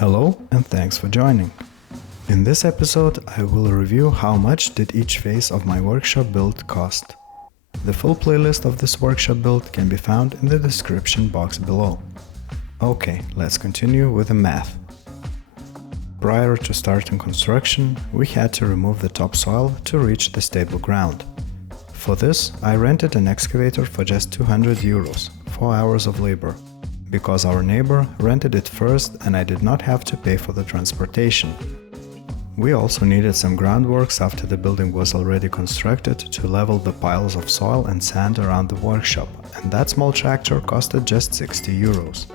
Hello and thanks for joining. In this episode, I will review how much did each phase of my workshop build cost. The full playlist of this workshop build can be found in the description box below. Okay, let's continue with the math. Prior to starting construction, we had to remove the topsoil to reach the stable ground. For this, I rented an excavator for just €200, 4 hours of labor, because our neighbor rented it first and I did not have to pay for the transportation. We also needed some groundworks after the building was already constructed to level the piles of soil and sand around the workshop, and that small tractor costed just €60.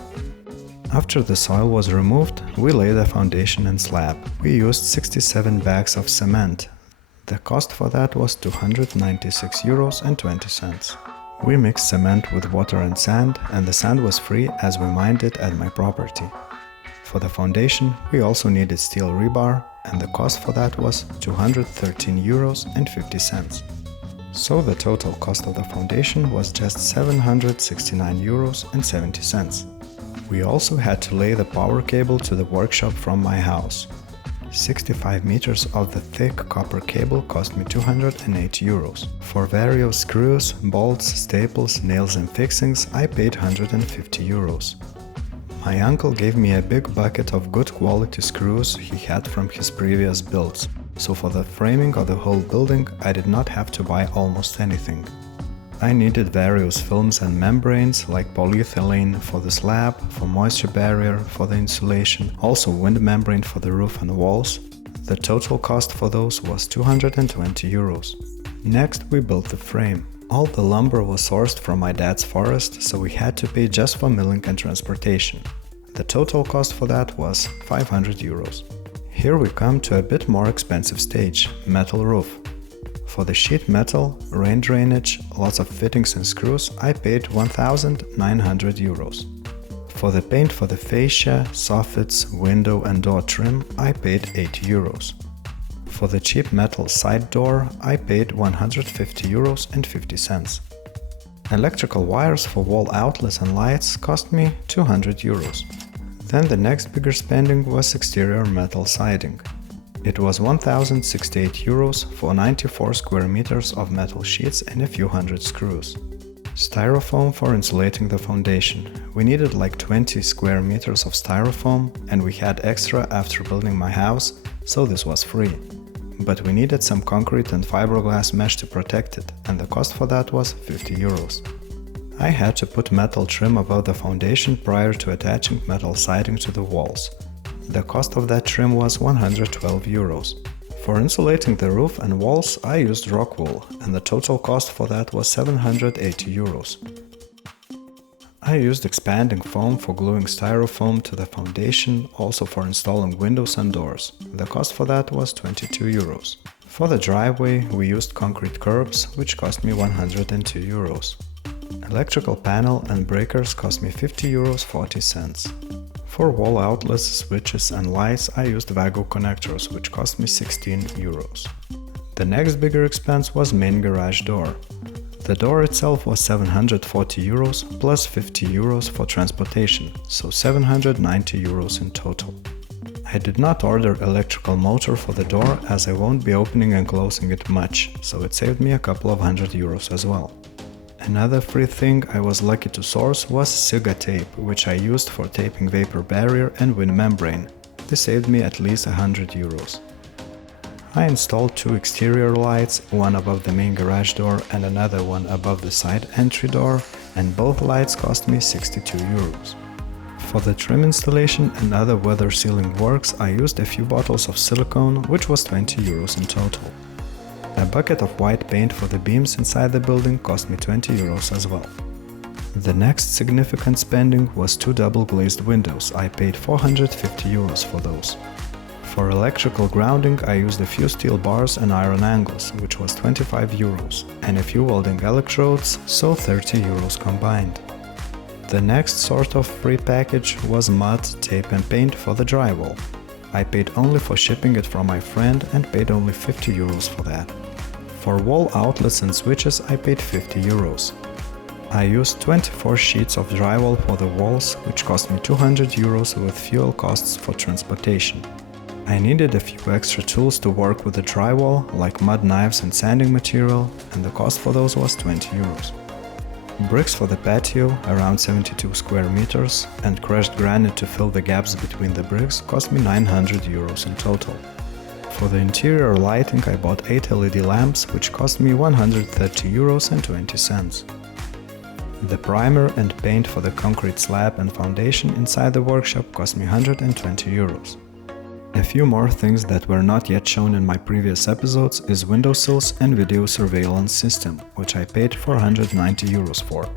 After the soil was removed, we laid a foundation and slab. We used 67 bags of cement. The cost for that was €296.20. We mixed cement with water and sand, and the sand was free as we mined it at my property. For the foundation, we also needed steel rebar, and the cost for that was €213.50. So the total cost of the foundation was just €769.70. We also had to lay the power cable to the workshop from my house. 65 meters of the thick copper cable cost me €208. For various screws, bolts, staples, nails and fixings, I paid €150. My uncle gave me a big bucket of good quality screws he had from his previous builds, so for the framing of the whole building I did not have to buy almost anything. I needed various films and membranes like polyethylene for the slab, for moisture barrier, for the insulation, also wind membrane for the roof and walls. The total cost for those was €220. Next we built the frame. All the lumber was sourced from my dad's forest, so we had to pay just for milling and transportation. The total cost for that was €500. Here we come to a bit more expensive stage, metal roof. For the sheet metal, rain drainage, lots of fittings and screws, I paid €1,900. For the paint for the fascia, soffits, window and door trim, I paid €80. For the cheap metal side door, I paid €150.50. Electrical wires for wall outlets and lights cost me €200. Then the next bigger spending was exterior metal siding. It was €1,068 for 94 square meters of metal sheets and a few hundred screws. Styrofoam for insulating the foundation. We needed like 20 square meters of styrofoam, and we had extra after building my house, so this was free. But we needed some concrete and fiberglass mesh to protect it, and the cost for that was €50. I had to put metal trim above the foundation prior to attaching metal siding to the walls. The cost of that trim was €112. For insulating the roof and walls, I used rock wool, and the total cost for that was €780. I used expanding foam for gluing styrofoam to the foundation, also for installing windows and doors. The cost for that was €22. For the driveway, we used concrete curbs, which cost me €102. Electrical panel and breakers cost me €50.40. For wall outlets, switches and lights, I used Vago connectors, which cost me €16. The next bigger expense was main garage door. The door itself was €740 plus €50 for transportation, so €790 in total. I did not order electrical motor for the door as I won't be opening and closing it much, so it saved me a couple of €100 as well. Another free thing I was lucky to source was Siga tape, which I used for taping vapor barrier and wind membrane. This saved me at least €100. I installed 2 exterior lights, one above the main garage door and another one above the side entry door, and both lights cost me €62. For the trim installation and other weather sealing works, I used a few bottles of silicone, which was €20 in total. A bucket of white paint for the beams inside the building cost me €20 as well. The next significant spending was 2 double glazed windows. I paid €450 for those. For electrical grounding, I used a few steel bars and iron angles, which was €25, and a few welding electrodes, so €30 combined. The next sort of free package was mud, tape and paint for the drywall. I paid only for shipping it from my friend and paid only €50 for that. For wall outlets and switches I paid €50. I used 24 sheets of drywall for the walls, which cost me 200 euros with fuel costs for transportation. I needed a few extra tools to work with the drywall, like mud knives and sanding material, and the cost for those was 20 euros. Bricks for the patio, around 72 square meters, and crushed granite to fill the gaps between the bricks cost me 900 euros in total. For the interior lighting I bought 8 LED lamps, which cost me 130 euros and 20 cents. The primer and paint for the concrete slab and foundation inside the workshop cost me 120 euros. A few more things that were not yet shown in my previous episodes is windowsills and video surveillance system, which I paid 490 euros for.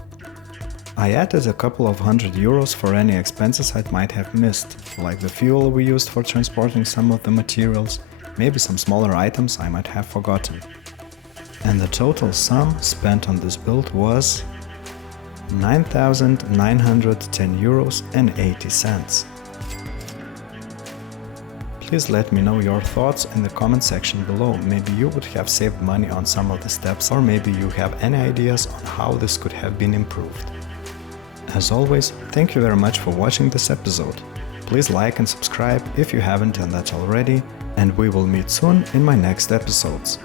I added a couple of hundred euros for any expenses I might have missed, like the fuel we used for transporting some of the materials, maybe some smaller items I might have forgotten. And the total sum spent on this build was 9,910 euros and 80 cents. Please let me know your thoughts in the comment section below. Maybe you would have saved money on some of the steps, or maybe you have any ideas on how this could have been improved. As always, thank you very much for watching this episode. Please like and subscribe if you haven't done that already, and we will meet soon in my next episodes.